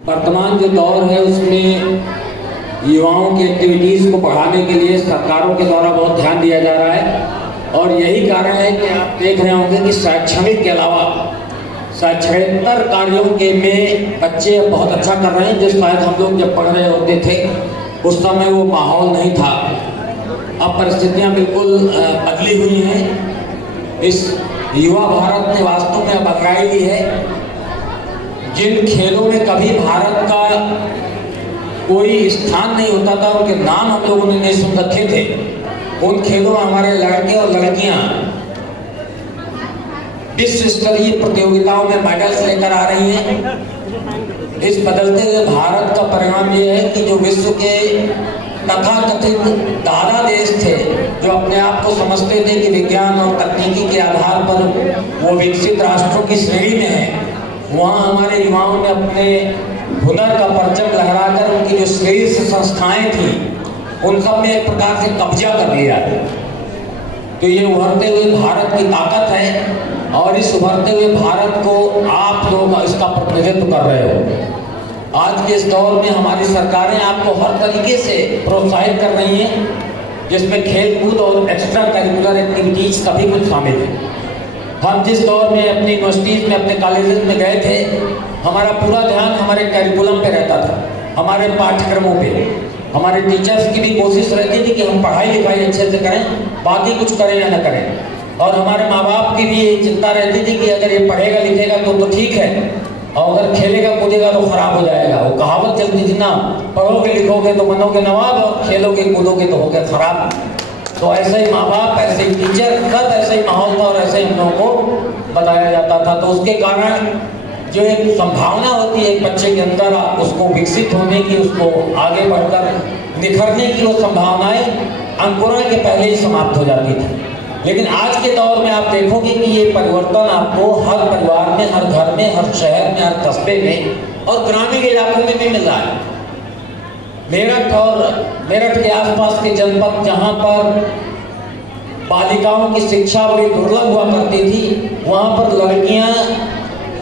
वर्तमान जो दौर है उसमें युवाओं की एक्टिविटीज़ को बढ़ाने के लिए सरकारों के द्वारा बहुत ध्यान दिया जा रहा है और यही कारण है कि आप देख रहे होंगे कि शैक्षणिक के अलावा साक्षरता कार्यों के में बच्चे बहुत अच्छा कर रहे हैं। जो शायद हम लोग जब पढ़ रहे होते थे उस समय वो माहौल नहीं था। अब परिस्थितियाँ बिल्कुल बदली हुई हैं। इस युवा भारत ने वास्तव में अब अगराई ली है। जिन खेलों में कभी भारत का कोई स्थान नहीं होता था, उनके नाम हम लोगों ने नहीं सुन रखे थे, उन खेलों में हमारे लड़के और लड़कियां विश्व स्तरीय प्रतियोगिताओं में मेडल्स लेकर आ रही हैं। इस बदलते हुए भारत का परिणाम ये है कि जो विश्व के तथाकथित दादा देश थे, जो अपने आप को समझते थे कि विज्ञान और तकनीकी के आधार पर वो विकसित राष्ट्रों की श्रेणी में है, वहाँ हमारे युवाओं ने अपने हुनर का परचम लहराकर उनकी जो शीर्ष संस्थाएं थी उन सब में एक प्रकार से कब्जा कर लिया। तो ये उभरते हुए भारत की ताकत है और इस उभरते हुए भारत को आप लोग इसका प्रतिनिधित्व कर रहे हो। आज के इस दौर में हमारी सरकारें आपको हर तरीके से प्रोत्साहित कर रही हैं, जिसमें खेल कूद और एक्स्ट्रा करिकुलर एक्टिविटीज का भी कुछ शामिल है। हम जिस दौर में अपनी यूनिवर्सिटीज़ में अपने कॉलेजेस में गए थे, हमारा पूरा ध्यान हमारे करिकुलम पे रहता था, हमारे पाठ्यक्रमों पे। हमारे टीचर्स की भी कोशिश रहती थी कि हम पढ़ाई लिखाई अच्छे से करें, बाकी कुछ करें या न करें। और हमारे माँ बाप की भी चिंता रहती थी कि अगर ये पढ़ेगा लिखेगा तो ठीक है, और अगर खेलेगा कूदेगा तो खराब हो जाएगा। वो कहावत चलती थी ना, पढ़ोगे लिखोगे तो बनोगे नवाब और खेलोगे कूदोगे तो होगे खराब। तो ऐसे ही माँ बाप, ऐसे ही टीचर, सब ऐसे ही माहौल था और ऐसे ही हम लोगों को बताया जाता था। तो उसके कारण जो एक संभावना होती है एक बच्चे के अंदर, उसको विकसित होने की, उसको आगे बढ़कर निखरने की, वो संभावनाएं अंकुरण के पहले ही समाप्त हो जाती थी। लेकिन आज के दौर में आप देखोगे कि ये परिवर्तन आपको हर परिवार में, हर घर में, हर शहर में, हर कस्बे में और ग्रामीण इलाकों में भी मिल रहा है। मेरठ और मेरठ के आसपास के जनपद जहाँ पर बालिकाओं की शिक्षा बड़ी दुर्लभ हुआ करती थी, वहाँ पर लड़कियाँ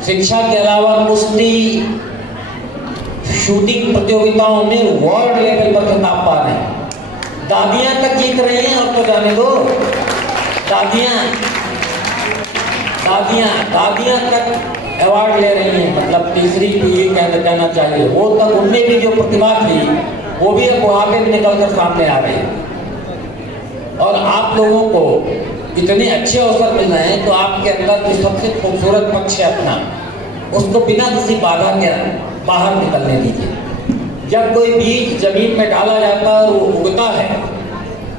शिक्षा के अलावा कुश्ती, शूटिंग प्रतियोगिताओं में वर्ल्ड लेवल पर खिताब पा रहे हैं। दादियाँ तक जीत रही हैं। अब तो जाने दो, दादियाँ तक अवार्ड ले रही हैं। मतलब तीसरी पीढ़ी कहना चाहिए, वो तक उनमें भी जो प्रतिभा थी वो भी अब बुढ़ापे में निकल कर सामने आ रही है। और आप लोगों को इतने अच्छे अवसर मिल रहे हैं, तो आपके अंदर जो सबसे खूबसूरत पक्ष है अपना, उसको बिना किसी बाधा के बाहर निकलने दीजिए। जब कोई बीज जमीन में डाला जाता है और वो उगता है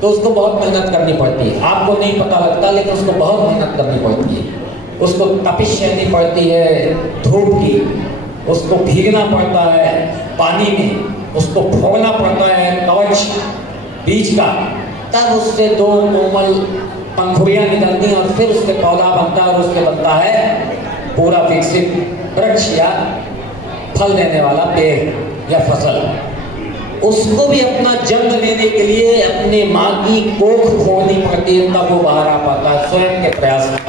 तो उसको बहुत मेहनत करनी पड़ती है। आपको नहीं पता लगता, लेकिन उसको बहुत मेहनत करनी पड़ती है। उसको तपिश सहनी पड़ती है धूप की, उसको भीगना पड़ता है पानी में, उसको फोड़ना पड़ता है कवच बीज का, तब उससे दो कोमल पंखुड़ियाँ निकलती हैं और फिर उसके पौधा बनता है और उसके बनता है पूरा विकसित वृक्ष या फल देने वाला पेड़ या फसल। उसको भी अपना जन्म लेने के लिए अपने माँ की कोख खोलनी पड़ती है, तब वो बाहर आ पाता है स्वयं के प्रयास में।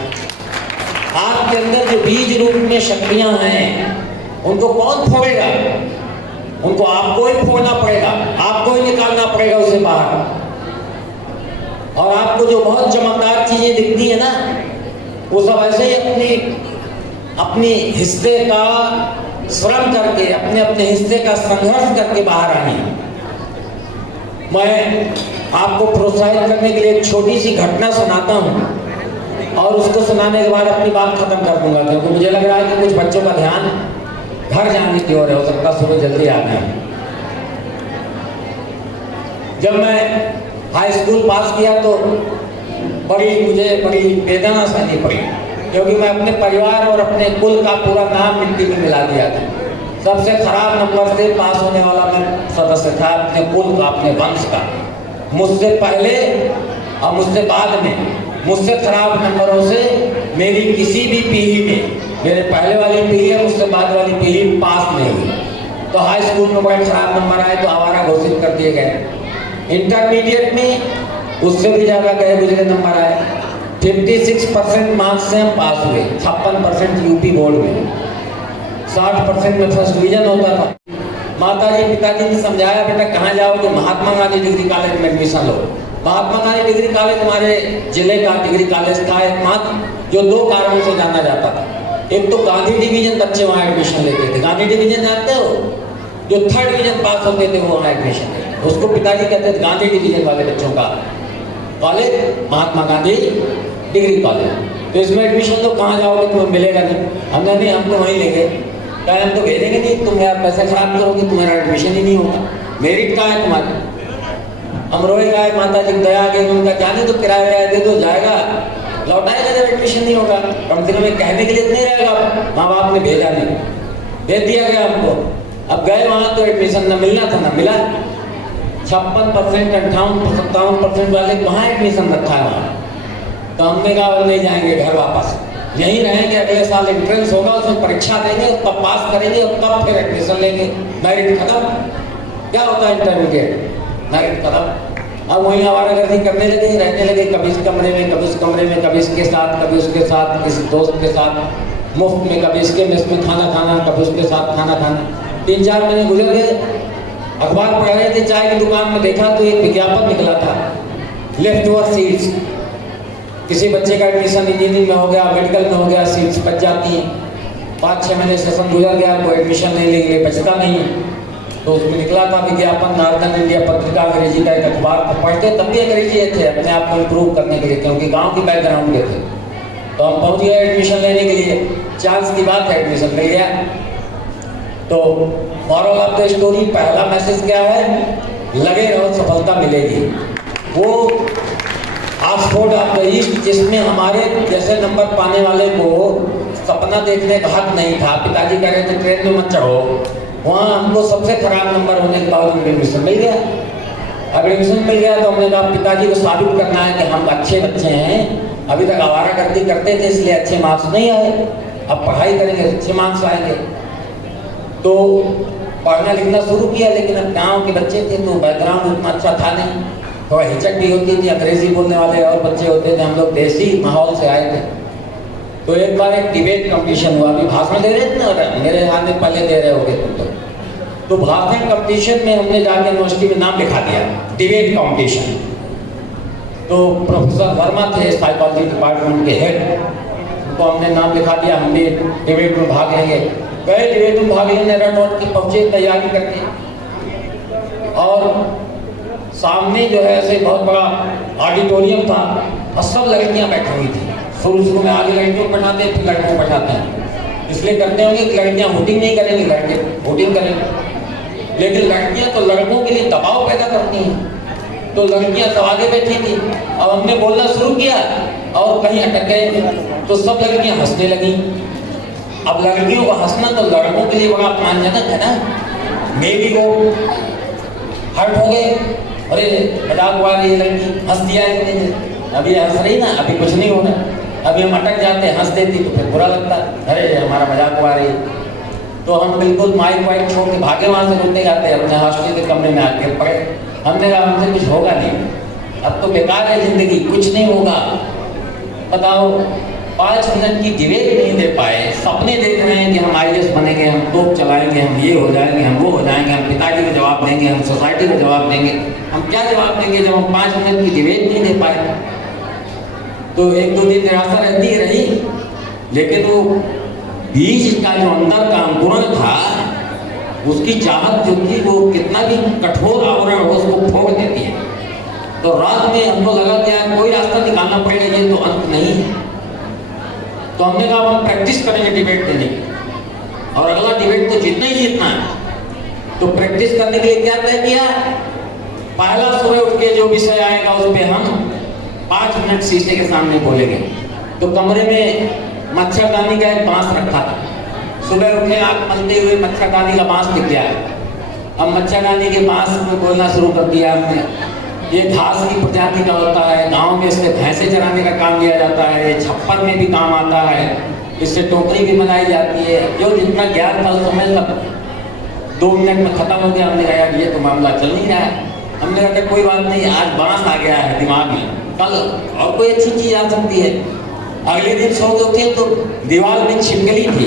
आपके अंदर जो बीज रूप में शक्तियां हैं, उनको कौन फोड़ेगा? उनको आपको ही फोड़ना पड़ेगा, आपको ही निकालना पड़ेगा उसे बाहर। और आपको जो बहुत चमकदार चीजें दिखती है ना, वो सब ऐसे ही अपने हिस्से का श्रम करके, अपने हिस्से का संघर्ष करके बाहर आई। मैं आपको प्रोत्साहित करने के लिए एक छोटी सी घटना सुनाता हूँ और उसको सुनाने के बाद अपनी बात खत्म कर दूंगा, क्योंकि मुझे लग रहा है कि कुछ बच्चों का ध्यान घर जाने की ओर है, हो सकता सुबह जल्दी आ गए। जब मैं हाई स्कूल पास किया तो मुझे बड़ी वेदना सहनी पड़ी, क्योंकि मैं अपने परिवार और अपने कुल का पूरा नाम मिट्टी में मिला दिया था। सबसे खराब नंबर से पास होने वाला मैं सदस्य था अपने कुल का, अपने वंश का। मुझसे पहले और मुझसे बाद में मुझसे खराब नंबरों से मेरी किसी भी पीढ़ी में, मेरे पहले वाली पीढ़ी और मुझसे बाद वाली पीढ़ी पास नहीं हुई। तो हाई स्कूल में बड़े खराब नंबर आए तो आवारा घोषित कर दिए गए। इंटरमीडिएट में उससे भी ज़्यादा गए गुजरे नंबर आए। 56% मार्क्स से हम पास हुए, 56% यूपी बोर्ड में। 60% में फर्स्ट डिवीजन होता था। माता जी पिताजी ने समझाया, बेटा कहाँ जाओगे, महात्मा गांधी डिग्री कॉलेज में एडमिशन लो। महात्मा गांधी डिग्री कॉलेज हमारे जिले का डिग्री कॉलेज था एकमात्र, जो 2 कारणों से जाना जाता था। एक तो गांधी डिवीजन बच्चे वहाँ एडमिशन लेते थे। गांधी डिवीजन जानते हो, जो 3rd डिवीजन पास होते थे वो वहाँ एडमिशन लेते थे। उसको पिताजी कहते थे गांधी डिवीजन वाले बच्चों का college Mahatma Gandhi degree college. तो इसमें एडमिशन तो कहाँ जाओगे, तुम्हें मिलेगा नहीं। हमने नहीं, हम तो वहीं लेंगे। क्या हम तो भेजेंगे नहीं, तुम यार पैसे खराब करोगे, तुम्हारा एडमिशन ही नहीं होगा। मेरिट कहाँ है तुम्हारा? हम रोए गाए, माता जी दया आ गई, उनका जाने तो किराया दे दो, जाएगा लौटाएगा जब एडमिशन नहीं होगा। कम से कम कहने के लिए नहीं रहेगा, माँ बाप ने भेजा नहीं, भेज दिया गया हमको। अब गए वहाँ तो एडमिशन न मिलना था, न मिला। 56%, 58-57% वाले कहाँ एडमिशन रखा है वहाँ। तो हमने कहा नहीं जाएंगे घर वापस, यहीं रहेंगे। अगले साल एंट्रेंस होगा, उसमें परीक्षा देंगे, तब पास करेंगे और तब फिर एडमिशन लेंगे। मेरिट खत्म। क्या होता है इंटरमीडिएट, मेरिट खत्म। अब वहीं आवारागर्दी करने लगे, रहने लगे, कभी इस कमरे में, कभी उस कमरे में, कभी इसके साथ, कभी उसके साथ, किसी दोस्त के साथ मुफ्त में, कभी इसके मेस में खाना खाना, कभी उसके साथ खाना खाना। 3-4 महीने गुजर गए। अखबार पढ़ रहे थे, चाय की दुकान में देखा तो एक विज्ञापन निकला था, लेफ्ट ओवर सीट्स। किसी बच्चे का एडमिशन इंजीनियरिंग में हो गया, मेडिकल में हो गया, सीट्स बच जाती हैं। 5-6 महीने सेशन गुजर गया, कोई एडमिशन नहीं लेंगे, बचता नहीं। तो उसमें निकला था विज्ञापन, नॉर्दर्न इंडिया पत्रिका, अंग्रेजी का एक अखबार पढ़ते, तब भी अंग्रेजी थे, अपने आप को इम्प्रूव करने के लिए, क्योंकि गांव की बैकग्राउंड के थे। तो हम पहुंच गए एडमिशन लेने के लिए। चांस की बात है, एडमिशन मिल गया। तो मॉरल ऑफ द स्टोरी, पहला मैसेज क्या है, लगे रहो, सफलता मिलेगी। वो ऑक्सफोर्ड ऑफ द ईस्ट, जिसमें हमारे जैसे नंबर पाने वाले को सपना देखने का हक नहीं था। पिताजी कह रहे थे ट्रेन में मत चढ़ो, वहाँ हमको सबसे खराब नंबर होने के बाद एडमिशन मिल गया। अब एडमिशन मिल गया तो हमने कहा पिताजी को साबित करना है कि हम अच्छे बच्चे हैं। अभी तक आवारागर्दी करते थे इसलिए अच्छे मार्क्स नहीं आए, अब पढ़ाई करेंगे अच्छे मार्क्स आएंगे। तो पढ़ना लिखना शुरू किया, लेकिन अब गाँव के बच्चे थे तो बैकग्राउंड उतना अच्छा था नहीं, थोड़ा हिचक भी होती थी। अंग्रेजी बोलने वाले और बच्चे होते थे, हम लोग देसी माहौल से आए थे। तो एक बार एक डिबेट कंपटीशन हुआ। अभी भाषण दे रहे थे ना, मेरे हाथ में पहले दे रहे होगे तुम तो भाषण कंपटीशन में हमने जाके यूनिवर्सिटी में नाम लिखा दिया, डिबेट कंपटीशन। तो प्रोफेसर वर्मा थे साइकोलॉजी डिपार्टमेंट के हेड, उनको हमने नाम लिखा दिया, हम भी डिबेट में भाग लेंगे। गए डिबेट में भाग लेने, रट की पहुंचे तैयारी करके, और सामने जो है ऐसे बहुत बड़ा ऑडिटोरियम था और सब लड़कियां बैठी हुई थी। शुरू में आगे लड़कियों को बैठाते हैं, फिर लड़कों को बैठाते हैं। इसलिए करते होंगे कि लड़कियां वोटिंग नहीं करेंगी, लड़के वोटिंग करेंगे। लेकिन लड़कियां तो लड़कों के लिए दबाव पैदा करती हैं, तो लड़कियां सब आगे बैठी थी। अब हमने बोलना शुरू किया और कहीं अटक गए, तो सब लड़कियां हंसने लगी। अब लड़कियों को हंसना तो लड़कों के लिए बड़ा अपमानजनक है ना। मैं भी वो हर्ट हो गए, अरे मजाक उड़ा रही लड़की, हंस दिया इसने, अभी हंस रही ना, अभी कुछ नहीं होना। अभी हम अटक जाते, हंस देती तो फिर बुरा लगता, अरे हमारा मजाक उड़ा रही। तो हम बिल्कुल माइक वाइक छोड़ के भागे वहाँ से, रोते जाते अपने हॉस्टल के कमरे में आके पड़े। हमने कहा हमसे कुछ होगा नहीं, अब तो बेकार है जिंदगी, कुछ नहीं होगा। बताओ, 5 मिनट की डिबेट नहीं दे पाए, सपने देख रहे हैं कि हम IAS बनेंगे, हम तोप चलाएंगे, हम ये हो जाएंगे, हम वो हो जाएंगे, हम पिताजी को जवाब देंगे, हम सोसाइटी को जवाब देंगे। हम क्या जवाब देंगे जब हम 5 मिनट की डिबेट नहीं दे पाए। तो 1-2 दिन निराशा रहती रही, लेकिन वो बीज का जो अंदर का अंकुरण था, उसकी चाहत जो थी वो कितना भी कठोर आवरण हो उसको फोड़ देती है। तो रात में हमको लगा कि यार कोई रास्ता निकालना पड़ेगा, ये तो अंत नहीं है। तो हमने कहा हम प्रैक्टिस करेंगे डिबेट देने की, और अगला डिबेट तो जीतना ही जीतना है। तो प्रैक्टिस करने के लिए क्या तय किया, पहला सुबह उठ के जो विषय आएगा उस पर हम 5 मिनट शीशे के सामने बोलेंगे। तो कमरे में मच्छरदानी का एक बांस रखा था। सुबह उठे, आँख मलते हुए मच्छरदानी का बांस दिख गया। अब मच्छरदानी के बांस में बोलना शुरू कर दिया हमने। ये घास की प्रजाति का होता है, गांव में इससे भैंसे चराने का काम लिया जाता है, ये छप्पर में भी काम आता है, इससे टोकरी भी बनाई जाती है। जो जितना ज्ञान था उस समय सब 2 मिनट में खत्म हो गया। हमने कहा यार ये तो मामला चल नहीं रहा है। हमने कहा कोई बात नहीं, आज बांस आ गया है दिमाग में, कल और कोई अच्छी चीज आ सकती है। अगले दिन सो के उठे तो दीवार में छिपकली थी।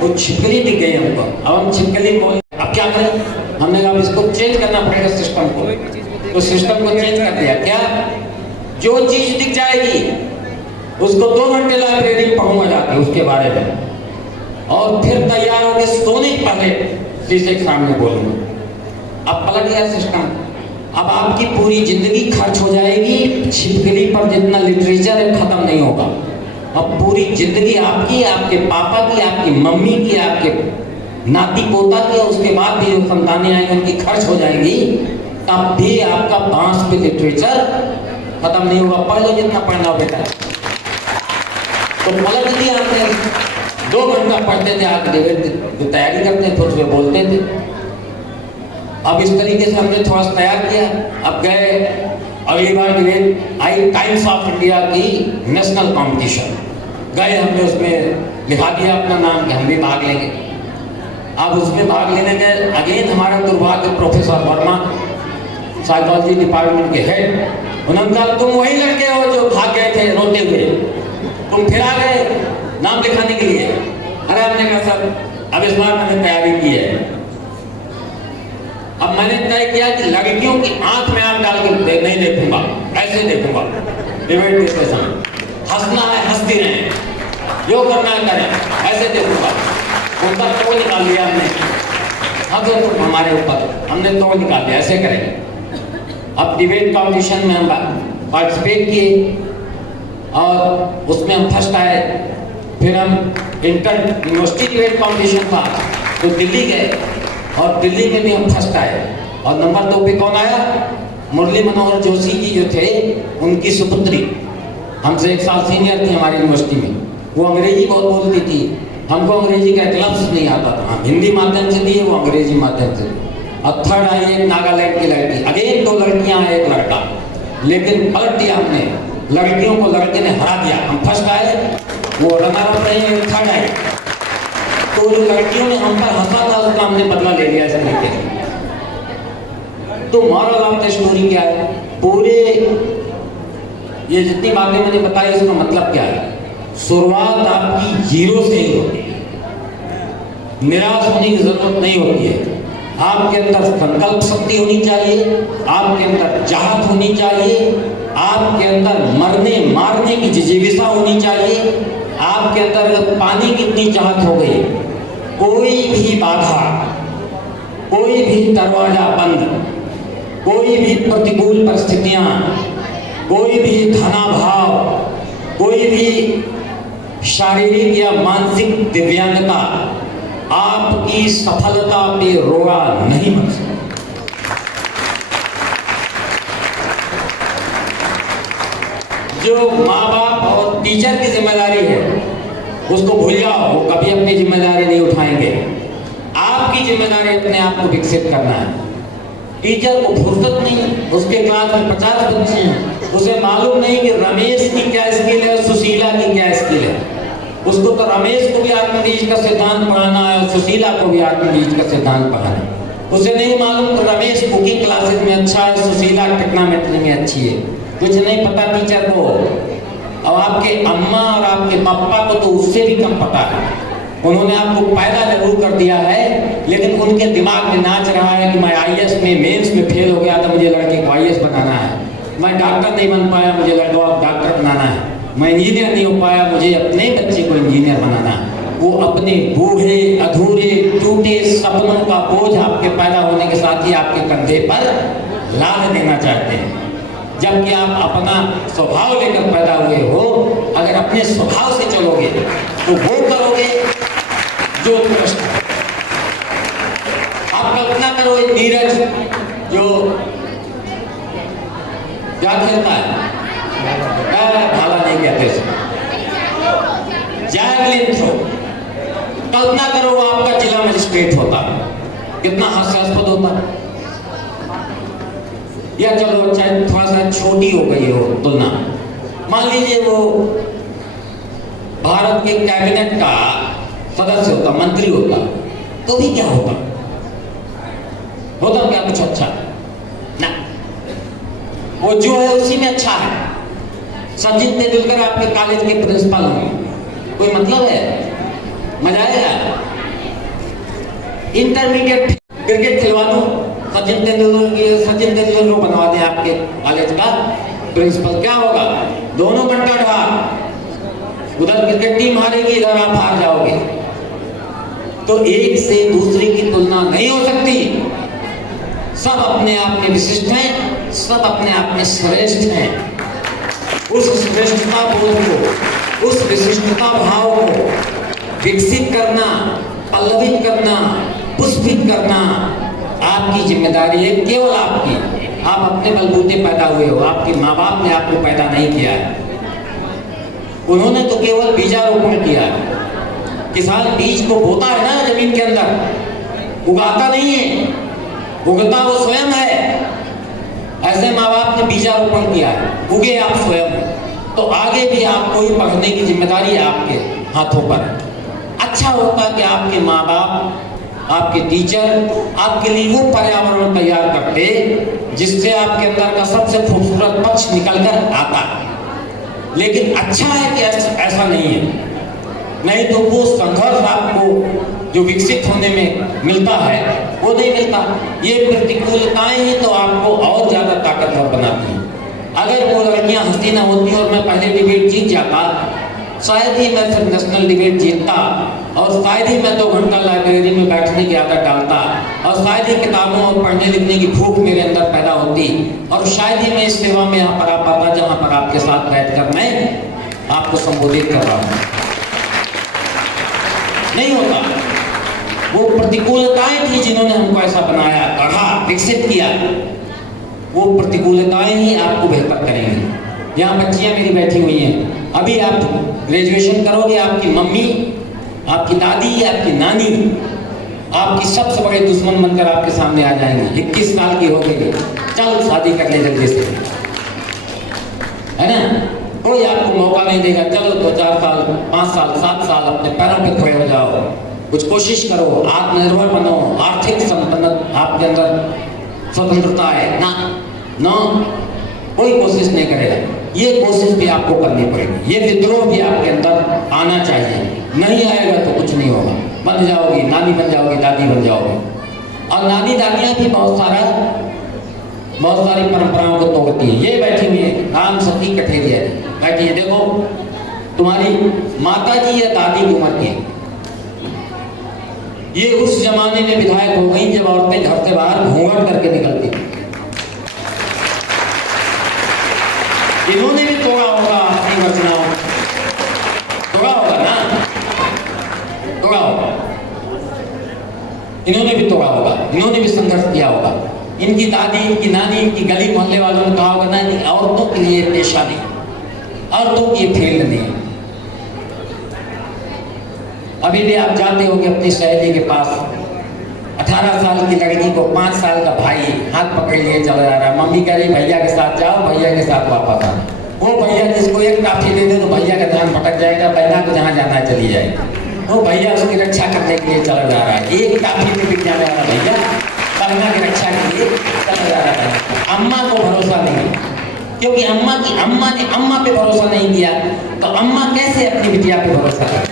वो छिपकली दिख गई हमको। अब हम छिपकली बोल, अब क्या करें? हमने कहा इसको चेंज करना पड़ेगा सिस्टम को, तो सिस्टम को चेंज कर दिया। क्या? जो चीज दिख जाएगी उसको 2 घंटे लाइब्रेरी पढ़ूंगा जाके उसके बारे में, और फिर तैयार होकर सोने के पहले शीशे के सामने बोलूंगा। अब पलट गया सिस्टम। अब आपकी पूरी जिंदगी खर्च हो जाएगी छिपकली पर, जितना लिटरेचर है खत्म नहीं होगा। अब पूरी जिंदगी आपकी, आपके पापा की, आपकी मम्मी की, आपके नाती पोता की, उसके बाद भी जो संतानें आएंगी उनकी खर्च हो जाएंगी, तब भी आपका बांस पे लिटरेचर खत्म नहीं होगा। पढ़ लो जितना पढ़ना हो बेटा। तो पलट दिया हमने, 2 घंटा पढ़ते थे, आगे डिबेट तैयारी करते थे, उसमें बोलते थे। अब इस तरीके से हमने थोड़ा सा तैयार किया। अब गए, अगली बार डिबेट आई टाइम्स ऑफ इंडिया की नेशनल कंपटीशन, गए हमने, उसमें लिखा दिया अपना नाम कि हम भी भाग लेंगे। अब उसमें भाग लेने गए, अगेन हमारा दुर्भाग्य, प्रोफेसर वर्मा साइकोलॉजी डिपार्टमेंट के हेड, उन्होंने कहा तुम वही लड़के हो जो भाग गए थे रोते हुए, तुम फिर आ गए नाम लिखाने के लिए। अरे हमने कहा सर अब इस बार मैंने तैयारी की है। अब मैंने तय किया कि लड़कियों की आंख में आंख डाल के नहीं देखूंगा, ऐसे देखूंगा डिबेट देते समय। हंसना है हंसती रहें, जो करना है करें, ऐसे देखूंगा। उनका तोड़ निकाल लिया हमने। हंसो तुम हमारे ऊपर, हमने तोड़ निकाल दिया, ऐसे करेंगे। अब डिबेट कॉम्पिटिशन में हम पार्टिसिपेट किए और उसमें हम फर्स्ट आए। फिर हम इंटर यूनिवर्सिटी डिबेट कॉम्पिटिशन था तो दिल्ली गए, और दिल्ली में भी हम फर्स्ट आए। और नंबर 2 पे कौन आया? मुरली मनोहर जोशी जी जो थे, उनकी सुपुत्री, हमसे 1 साल सीनियर थी हमारी यूनिवर्सिटी में। वो अंग्रेजी बहुत बोलती थी, हमको अंग्रेजी का एक लफ्ज़ नहीं आता था। हम हिंदी माध्यम से दिए, वो अंग्रेजी माध्यम से। और थर्ड आई एक नागालैंड की लड़की, अगेन 2 लड़कियां एक लड़का, लेकिन पलट दिया हमने, लड़कियों को लड़के ने हरा दिया। हम फर्स्ट आए, वो रनर अप रही, थर्ड आए। तो जो लड़कियों ने हम पर हंसा था उसका हमने बदला ले लिया इस तरीके से। तो मॉरल ऑफ द स्टोरी क्या है? पूरे ये जितनी बातें मैंने बताई इसका मतलब क्या है? शुरुआत आपकी जीरो से ही होती है, निराश होने की जरूरत नहीं होती है। आपके अंदर संकल्प शक्ति होनी चाहिए, आपके अंदर चाहत होनी चाहिए, आपके अंदर मरने मारने की जिज्ञासा होनी चाहिए। आपके अंदर पानी की इतनी चाहत हो गई, कोई भी बाधा, कोई भी दरवाजा बंद, कोई भी प्रतिकूल परिस्थितियां, कोई भी धनाभाव, कोई भी शारीरिक या मानसिक दिव्यांगता आपकी सफलता पे रोड़ा नहीं बन सकती। जो माँ बाप और टीचर की जिम्मेदारी है उसको भूल जाओ, वो कभी अपनी जिम्मेदारी नहीं उठाएंगे। आपकी जिम्मेदारी अपने आप को विकसित करना है। टीचर को फुर्सत नहीं, उसके क्लास में 50 बच्चे हैं, उसे मालूम नहीं कि रमेश की क्या स्किल है और सुशीला की क्या स्किल है। उसको तो रमेश को भी आत्मबीज का सिद्धांत पढ़ाना है और सुशीला को भी आत्मबीज का सिद्धांत पढ़ाना है। उसे नहीं मालूम कि रमेश कुकिंग क्लासेस में अच्छा है, सुशीला टेक्नोमेट्री में अच्छी है। कुछ नहीं पता टीचर को। और आपके अम्मा और आपके पापा को तो उससे भी कम पता है। उन्होंने आपको पैदा जरूर कर दिया है, लेकिन उनके दिमाग में नाच रहा है कि मैं आईएएस में मेंस में फेल हो गया था, मुझे लड़के को आईएएस बनाना है। मैं डॉक्टर नहीं बन पाया, मुझे लड़के को डॉक्टर बनाना है। मैं इंजीनियर नहीं हो पाया, मुझे अपने बच्चे को इंजीनियर बनाना है। वो अपने बूढ़े अधूरे टूटे सपनों का बोझ आपके पैदा होने के साथ ही आपके कंधे पर लाद देना चाहते हैं, जबकि आप अपना स्वभाव लेकर पैदा हुए हो। अगर अपने स्वभाव से चलोगे तो वो करोगे जो उत्कृष्ट है। आप कल्पना करो, नीरज जो क्या खेलता है, भाला नहीं कहते उसे, जैवलिन थ्रो। कल्पना करो वो आपका जिला मजिस्ट्रेट होता, कितना हास्यास्पद होता। या चलो चाहे थोड़ा सा छोटी हो गई हो तुलना, मान लीजिए वो भारत के कैबिनेट का सदस्य होता, मंत्री होता, तो भी क्या होता? होता क्या कुछ अच्छा ना? वो जो है उसी में अच्छा है। सचिन तेंदुलकर आपके कॉलेज के प्रिंसिपल होंगे, कोई मतलब है? मजा आएगा? इंटरमीडिएट क्रिकेट खिलवा दूं, सचिन तेंदुलकर को बनवा दें आपके कॉलेज का प्रिंसिपल, क्या होगा? दोनों बंटा ढाल, उधर क्रिकेट टीम हारेगी, इधर आप हार जाओगे। तो एक से दूसरे की तुलना नहीं हो सकती। सब अपने आप में विशिष्ट हैं, सब अपने आप में श्रेष्ठ हैं। उस श्रेष्ठता बोध को, उस विशिष्टता भाव को विकसित करना, पल्लवित करना, पुष्पित करना आपकी जिम्मेदारी है, केवल आपकी। आप अपने बलबूते पैदा हुए हो, आपके माँ बाप ने आपको पैदा नहीं किया है। उन्होंने तो केवल बीजारोपण किया है। किसान बीज को बोता है ना जमीन के अंदर, उगाता नहीं है, उगता वो स्वयं है। ऐसे माँ बाप ने बीजारोपण किया है, उगे आप स्वयं। तो आगे भी आपको ही पढ़ने की जिम्मेदारी है आपके हाथों पर। अच्छा होता कि आपके माँ बाप, आपके टीचर आपके लिए वो पर्यावरण तैयार करते जिससे आपके अंदर का सबसे खूबसूरत पक्ष निकल कर आता। लेकिन अच्छा है कि ऐसा नहीं है, नहीं तो वो संघर्ष आपको जो विकसित होने में मिलता है वो नहीं मिलता। ये प्रतिकूलताएं ही तो आपको और ज्यादा ताकतवर बनाती हैं। अगर वो लड़कियां हसीना होती और मैं पहले डिबेट जीत जाता, शायद ही मैं फिर नेशनल डिबेट जीतता, और शायद ही मैं 2 घंटा लाइब्रेरी में बैठने की आदत डालता, और शायद ही किताबों और पढ़ने लिखने की भूख मेरे अंदर पैदा होती, और शायद ही मैं इस सेवा में यहाँ पर आ पाता जहाँ पर आपके साथ बैठकर मैं आपको संबोधित कर रहा हूँ। नहीं होता। वो प्रतिकूलताएं थी जिन्होंने हमको ऐसा बनाया, गढ़ा, विकसित किया। वो प्रतिकूलताएं ही आपको बेहतर करेंगी। यहाँ बच्चियां मेरी बैठी हुई हैं, अभी आप ग्रेजुएशन करोगे, आपकी मम्मी, आपकी दादी, आपकी नानी आपकी सबसे बड़े दुश्मन बनकर आपके सामने आ जाएंगे। 21 साल की हो गई, चल शादी कर ले जल्दी से, है ना? कोई आपको मौका नहीं देगा। चलो 2-4 साल, 5 साल, 7 साल अपने पैरों पे खड़े हो जाओ, कुछ कोशिश करो, आत्मनिर्भर बनो, आर्थिक संपन्न आपके अंदर स्वतंत्रता है ना, कोई कोशिश नहीं करेगा। ये कोशिश भी आपको करनी पड़ेगी, ये विद्रोह भी आपके अंदर आना चाहिए। नहीं आएगा तो कुछ नहीं होगा। बन जाओगी, नानी बन जाओगी, दादी बन जाओगी। और नानी दादियां भी बहुत सारी परंपराओं को तोड़ती है। ये बैठी हुई है, नाम सती कठेरिया बैठी है, देखो तुम्हारी माता जी या दादी की उम्र की। ये उस जमाने में विधायक हो गई जब औरतें घर से बाहर घूंघट करके निकलती। इन्होंने भी तोड़ा होगा अपनी रचनाओं, तोड़ा होगा ना, तोड़ा होगा। इन्होंने भी तोड़ा होगा, इन्होंने भी संघर्ष किया होगा। इनकी दादी, इनकी नानी, इनकी गली मोहल्ले वालों ने कहा होगा ना, औरतों के लिए पेशा नहीं, औरतों की फील्ड नहीं। अभी भी आप जाते होंगे अपनी सहेली के पास, 18 साल की लड़की को 5 साल का भाई हाथ पकड़ लिए चला जा रहा है। मम्मी कह रही भैया के साथ जाओ, भैया के साथ वापस आ। वो भैया जिसको एक काफी दे दे तो भैया का ध्यान भटक जाएगा, बहना को जहाँ जाना है चली जाएगी। वो भैया उसकी रक्षा करने के लिए चला जा रहा है। एक काफी में बिक जाने वाला भैया बहना की रक्षा के लिए चला जा रहा है। अम्मा को भरोसा नहीं, क्योंकि अम्मा ने अम्मा पे भरोसा नहीं किया, तो अम्मा कैसे अपनी बिटिया पे भरोसा करे?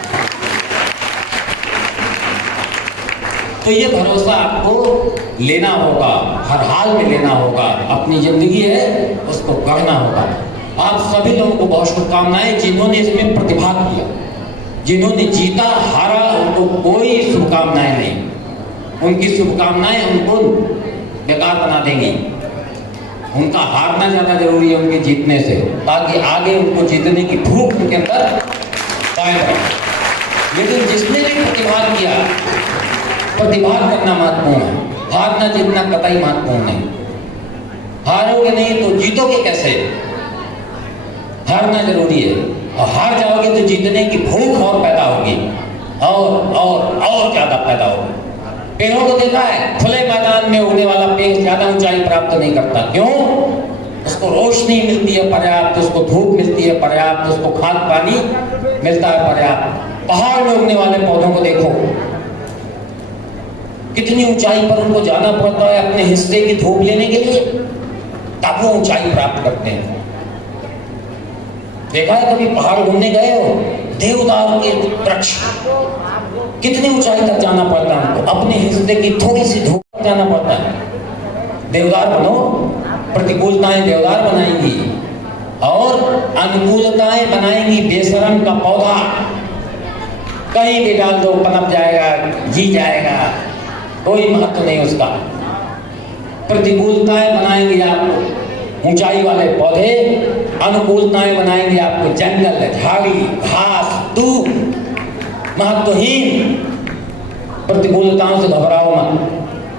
तो ये भरोसा आपको लेना होगा, हर हाल में लेना होगा। अपनी जिंदगी है उसको गढ़ना होगा। आप सभी लोगों को बहुत शुभकामनाएं, जिन्होंने इसमें प्रतिभाग किया, जिन्होंने जीता हारा, उनको कोई शुभकामनाएं नहीं। उनकी शुभकामनाएं उनको बेकार बना देंगी। उनका हारना ज्यादा जरूरी है उनके जीतने से, ताकि आगे उनको जीतने की भूख उनके अंदर कायम रहे। लेकिन जिसने भी प्रतिभाग किया, प्रतिभाग करना महत्वपूर्ण है, हारना जीतना कतई महत्वपूर्ण नहीं। हारोगे नहीं तो जीतोगे कैसे? हारना जरूरी है, और हार जाओगे तो जीतने की भूख और पैदा होगी, और ज्यादा पैदा होगी। पेड़ों को देखा है, खुले मैदान में उगने वाला पेड़ ज्यादा ऊंचाई प्राप्त नहीं करता। क्यों? उसको रोशनी मिलती है पर्याप्त, उसको धूप मिलती है पर्याप्त, उसको खाद पानी मिलता है पर्याप्त। पहाड़ में उगने वाले पौधों को देखो, कितनी ऊंचाई पर उनको जाना पड़ता है अपने हिस्से की धूप लेने के लिए, तब वो ऊंचाई प्राप्त करते हैं। देखा है कभी पहाड़ घूमने गए हो? देवदार के वृक्ष कितनी ऊंचाई तक जाना पड़ता है हमको, अपने हिस्से की थोड़ी सी धूप तक जाना पड़ता है। देवदार बनो, प्रतिकूलताएं देवदार बनाएंगी और अनुकूलताएं बनाएंगी बेशरम का पौधा। कहीं भी डाल दो पनप जाएगा, जी जाएगा, कोई महत्व नहीं उसका। प्रतिकूलताएं बनाएंगे आपको ऊंचाई वाले पौधे, अनुकूलताएं बनाएंगे आपको जंगल, झाड़ी, घास, दूब, महत्वहीन। प्रतिकूलताओं से घबराओ मत,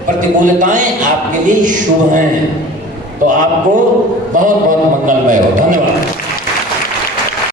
प्रतिकूलताएं आपके लिए शुभ हैं। तो आपको बहुत बहुत मंगलमय हो। धन्यवाद।